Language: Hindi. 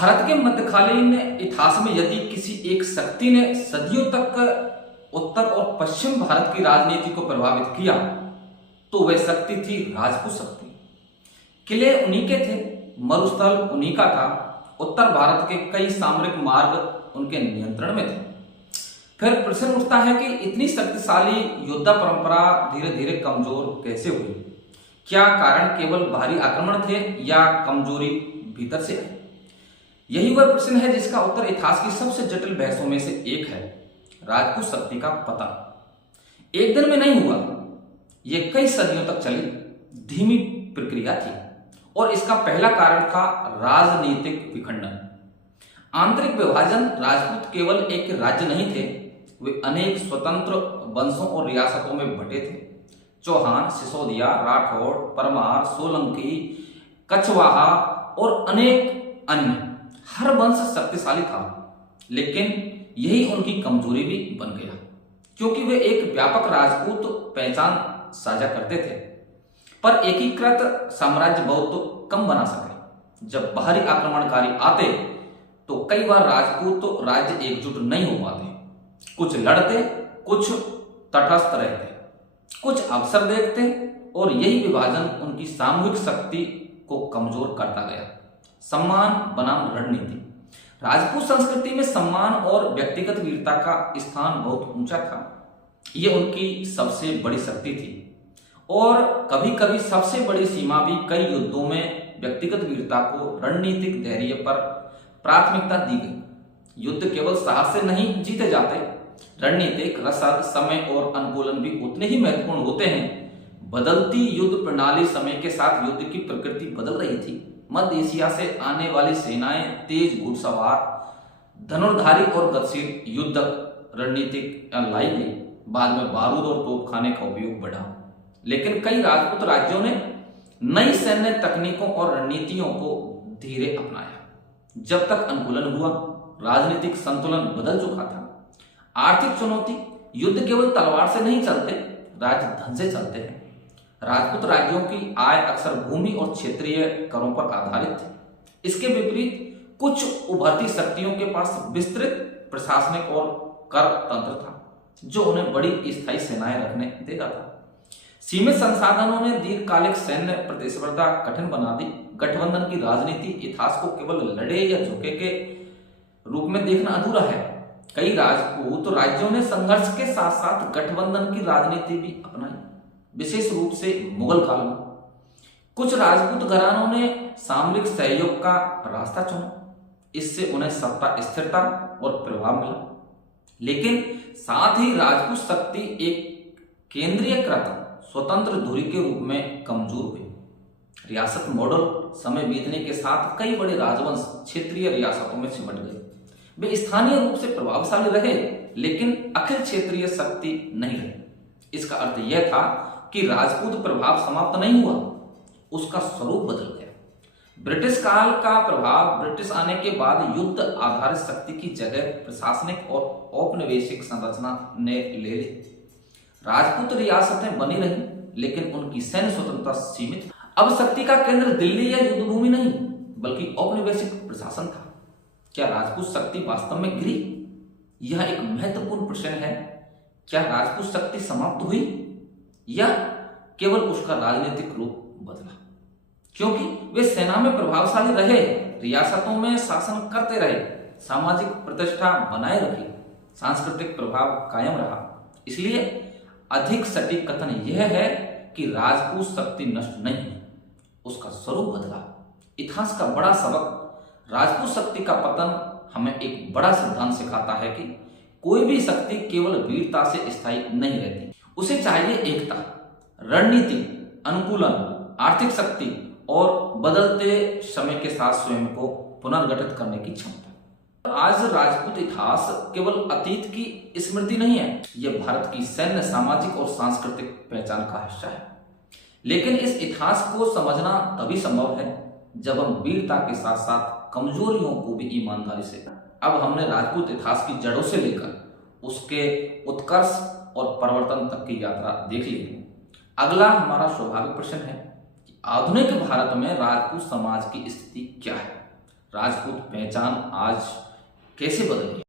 भारत के मध्यकालीन इतिहास में यदि किसी एक शक्ति ने सदियों तक उत्तर और पश्चिम भारत की राजनीति को प्रभावित किया तो वह शक्ति थी राजपूत शक्ति। किले उन्हीं के थे, मरुस्थल उन्हीं का था, उत्तर भारत के कई सामरिक मार्ग उनके नियंत्रण में थे। फिर प्रश्न उठता है कि इतनी शक्तिशाली योद्धा परंपरा धीरे धीरे कमजोर कैसे हुई? क्या कारण केवल बाहरी आक्रमण थे या कमजोरी भीतर से आई? यही वह प्रश्न है जिसका उत्तर इतिहास की सबसे जटिल बहसों में से एक है। राजपूत शक्ति का पता एक दिन में नहीं हुआ, यह कई सदियों तक चली धीमी प्रक्रिया थी और इसका पहला कारण था राजनीतिक विखंडन, आंतरिक विभाजन। राजपूत केवल एक राज्य नहीं थे, वे अनेक स्वतंत्र वंशों और रियासतों में बटे थे। चौहान, सिसोदिया, राठौड़, परमार, सोलंकी, कछवाहा और अनेक अन्य। हर वंश शक्तिशाली था, लेकिन यही उनकी कमजोरी भी बन गया, क्योंकि वे एक व्यापक राजपूत पहचान साझा करते थे पर एकीकृत साम्राज्य बहुत कम बना सके। जब बाहरी आक्रमणकारी आते तो कई बार राजपूत राज्य एकजुट नहीं हो पाते, कुछ लड़ते, कुछ तटस्थ रहते, कुछ अवसर देखते और यही विभाजन उनकी सामूहिक शक्ति को कमजोर करता गया। सम्मान बनाम रणनीति। राजपूत संस्कृति में सम्मान और व्यक्तिगत वीरता का स्थान बहुत ऊंचा था। यह उनकी सबसे बड़ी शक्ति थी और कभी कभी सबसे बड़ी सीमा भी। कई युद्धों में व्यक्तिगत वीरता को रणनीतिक धैर्य पर प्राथमिकता दी गई। युद्ध केवल साहस से नहीं जीते जाते, रणनीतिक रसद, समय और अनुकूलन भी उतने ही महत्वपूर्ण होते हैं। बदलती युद्ध प्रणाली। समय के साथ युद्ध की प्रकृति बदल रही थी। मध्य एशिया से आने वाली सेनाएं तेज घुड़सवार, धनुर्धारी और गतिशील युद्धक रणनीतिक लाई गई। बाद में बारूद और तोपखाने का उपयोग बढ़ा, लेकिन कई राजपूत राज्यों ने नई सैन्य तकनीकों और रणनीतियों को धीरे अपनाया। जब तक अनुकूलन हुआ, राजनीतिक संतुलन बदल चुका था। आर्थिक चुनौती। युद्ध केवल तलवार से नहीं चलते, राजधन से चलते हैं। राजपूत राज्यों की आय अक्सर भूमि और क्षेत्रीय करों पर आधारित थी। इसके विपरीत कुछ उभरती शक्तियों के पास विस्तृत प्रशासनिक और कर तंत्र था, जो उन्हें बड़ी स्थायी सेनाएं रखने देता था। सीमित संसाधनों ने दीर्घकालिक सैन्य प्रतिस्पर्धा कठिन बना दी। गठबंधन की राजनीति। इतिहास को केवल लड़े या झुके के रूप में देखना अधूरा है। कई राजपूत राज्यों ने संघर्ष के साथ साथ गठबंधन की राजनीति भी अपनाई, विशेष रूप से मुगल काल में। कुछ राजपूत घरानों ने सामरिक सहयोग का रास्ता चुना, इससे उन्हें सत्ता स्थिरता और प्रभाव मिला। लेकिन साथ ही राजपूत शक्ति एक केंद्रीयकृत स्वतंत्र धुरी के रूप में कमजोर हुई। रियासत मॉडल। समय बीतने के साथ कई बड़े राजवंश क्षेत्रीय रियासतों में सिमट गए। वे स्थानीय रूप से प्रभावशाली रहे, लेकिन अखिल क्षेत्रीय शक्ति नहीं रहे। इसका अर्थ यह था कि राजपूत प्रभाव समाप्त नहीं हुआ, उसका स्वरूप बदल गया। ब्रिटिश काल का प्रभाव। ब्रिटिश आने के बाद युद्ध आधारित शक्ति की जगह प्रशासनिक और औपनिवेशिक संरचना ने ले ली। राजपूत रियासतें बनी रही, लेकिन उनकी सैन्य स्वतंत्रता सीमित। अब शक्ति का केंद्र दिल्ली या युद्ध भूमि नहीं, बल्कि औपनिवेशिक प्रशासन था। क्या राजपूत शक्ति वास्तव में गिरी? यह एक महत्वपूर्ण प्रश्न है। क्या राजपूत शक्ति समाप्त हुई या केवल उसका राजनीतिक रूप बदला? क्योंकि वे सेना में प्रभावशाली रहे, रियासतों में शासन करते रहे, सामाजिक प्रतिष्ठा बनाए रखी, सांस्कृतिक प्रभाव कायम रहा। इसलिए अधिक सटीक कथन यह है कि राजपूत शक्ति नष्ट नहीं हुई, उसका स्वरूप बदला। इतिहास का बड़ा सबक। राजपूत शक्ति का पतन हमें एक बड़ा सिद्धांत सिखाता है कि कोई भी शक्ति केवल वीरता से स्थायी नहीं रहती। उसे चाहिए एकता, रणनीति, अनुकूलन, आर्थिक शक्ति और बदलते समय के साथ स्वयं को पुनर्गठित करने की क्षमता। आज राजपूत इतिहास केवल अतीत की स्मृति नहीं है, यह भारत की सैन्य, सामाजिक और सांस्कृतिक पहचान का हिस्सा है। लेकिन इस इतिहास को समझना तभी संभव है जब हम वीरता के साथ साथ कमजोरियों को भी ईमानदारी से। अब हमने राजपूत इतिहास की जड़ों से लेकर उसके उत्कर्ष और परिवर्तन तक की यात्रा देख ली है। अगला हमारा स्वाभाविक प्रश्न है कि आधुनिक भारत में राजपूत समाज की स्थिति क्या है? राजपूत पहचान आज कैसे बदली।